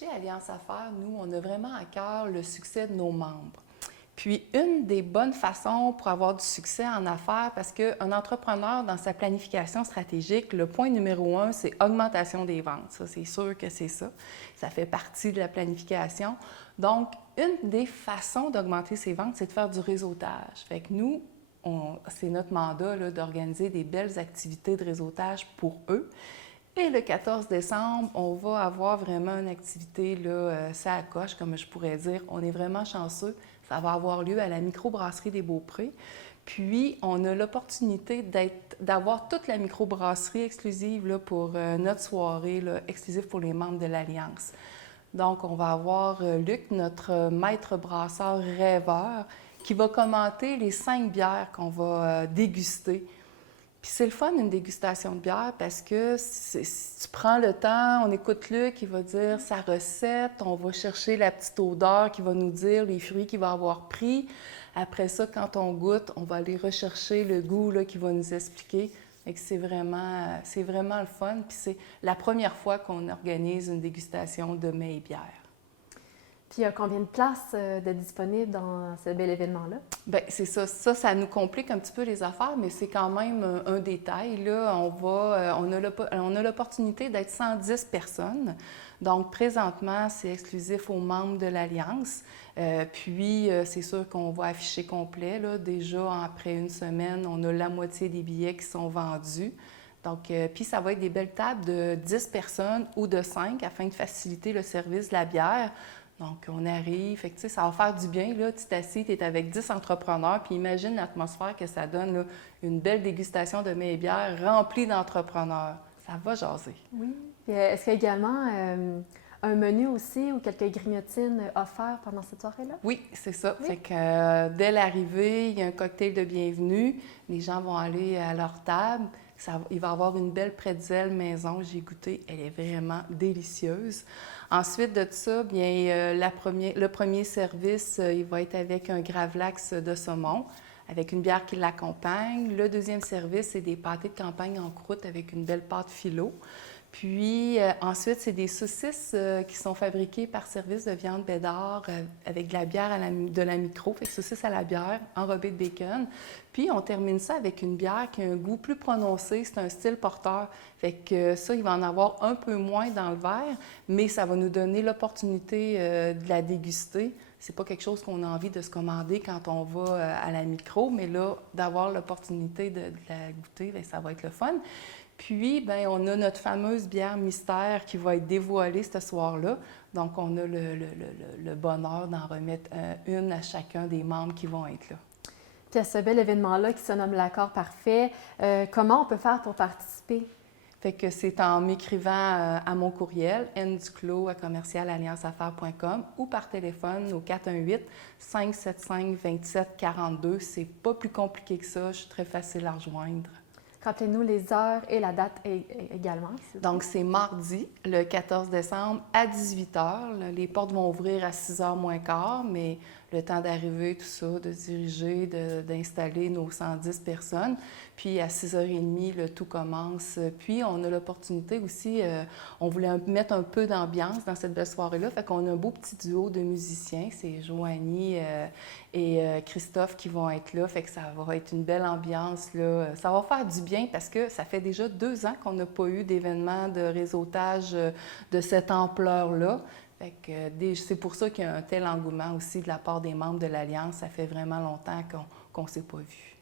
Chez Alliance Affaires, nous, on a vraiment à cœur le succès de nos membres. Puis, une des bonnes façons pour avoir du succès en affaires, parce qu'un entrepreneur, dans sa planification stratégique, le point numéro 1, c'est augmentation des ventes. Ça, c'est sûr que c'est ça. Ça fait partie de la planification. Donc, une des façons d'augmenter ses ventes, c'est de faire du réseautage. Fait que nous, c'est notre mandat là, d'organiser des belles activités de réseautage pour eux. Et le 14 décembre, on va avoir vraiment une activité, là, ça à coche, comme je pourrais dire. On est vraiment chanceux. Ça va avoir lieu à la microbrasserie des Beauprés. Puis, on a l'opportunité d'avoir toute la microbrasserie exclusive là, pour notre soirée, là, exclusive pour les membres de l'Alliance. Donc, on va avoir Luc, notre maître brasseur rêveur, qui va commenter les 5 bières qu'on va déguster. Puis c'est le fun, une dégustation de bière, parce que tu prends le temps, on écoute Luc, il va dire sa recette, on va chercher la petite odeur qui va nous dire les fruits qu'il va avoir pris. Après ça, quand on goûte, on va aller rechercher le goût là, qu'il va nous expliquer. Fait que c'est vraiment le fun. Puis c'est la première fois qu'on organise une dégustation de mets et bières. Puis il y a combien de places de disponibles dans ce bel événement-là? Bien, c'est ça. Ça nous complique un petit peu les affaires, mais c'est quand même un détail. Là, on a l'opportunité d'être 110 personnes. Donc, présentement, c'est exclusif aux membres de l'Alliance. Puis, c'est sûr qu'on va afficher complet. Là. Déjà, après une semaine, on a la moitié des billets qui sont vendus. Donc, puis ça va être des belles tables de 10 personnes ou de 5 afin de faciliter le service de la bière. Donc, on arrive, fait que, tu sais, ça va faire du bien, là. Tu t'assis, tu es avec 10 entrepreneurs, puis imagine l'atmosphère que ça donne, là, une belle dégustation de mets et bières remplie d'entrepreneurs. Ça va jaser. Oui. Puis, est-ce qu'il y a également un menu aussi ou quelques grignotines offertes pendant cette soirée-là? Oui, c'est ça. Oui. Fait que dès l'arrivée, il y a un cocktail de bienvenue. Les gens vont aller à leur table. Il va y avoir une belle pretzel maison. J'ai goûté. Elle est vraiment délicieuse. Ensuite de ça, bien, le premier service, il va être avec un gravlax de saumon, avec une bière qui l'accompagne. Le deuxième service, c'est des pâtés de campagne en croûte avec une belle pâte philo. Puis ensuite, c'est des saucisses qui sont fabriquées par service de viande Bédard avec de la bière de la micro, fait que saucisses à la bière, enrobées de bacon. Puis on termine ça avec une bière qui a un goût plus prononcé, c'est un style porteur. Fait que ça, il va en avoir un peu moins dans le verre, mais ça va nous donner l'opportunité de la déguster. C'est pas quelque chose qu'on a envie de se commander quand on va à la micro, mais là, d'avoir l'opportunité de la goûter, bien, ça va être le fun. Puis, bien, on a notre fameuse bière mystère qui va être dévoilée ce soir-là. Donc, on a le bonheur d'en remettre une à chacun des membres qui vont être là. Puis à ce bel événement-là qui se nomme l'Accord parfait, comment on peut faire pour participer? Fait que c'est en m'écrivant à mon courriel, nduclos@commercialallianceaffaires.com ou par téléphone au 418-575-2742. C'est pas plus compliqué que ça. Je suis très facile à rejoindre. Rappelez-nous les heures et la date également. Donc, c'est mardi, le 14 décembre, à 18 h. Les portes vont ouvrir à 6 h moins quart, mais le temps d'arriver, tout ça, de diriger, d'installer nos 110 personnes. Puis, à 6 h 30, le tout commence. Puis, on a l'opportunité aussi, on voulait mettre un peu d'ambiance dans cette belle soirée-là. Fait qu'on a un beau petit duo de musiciens. C'est Joanie et Christophe qui vont être là. Fait que ça va être une belle ambiance, là. Ça va faire du bien parce que ça fait déjà 2 ans qu'on n'a pas eu d'événement de réseautage de cette ampleur-là. Fait que c'est pour ça qu'il y a un tel engouement aussi de la part des membres de l'Alliance. Ça fait vraiment longtemps qu'on ne s'est pas vu.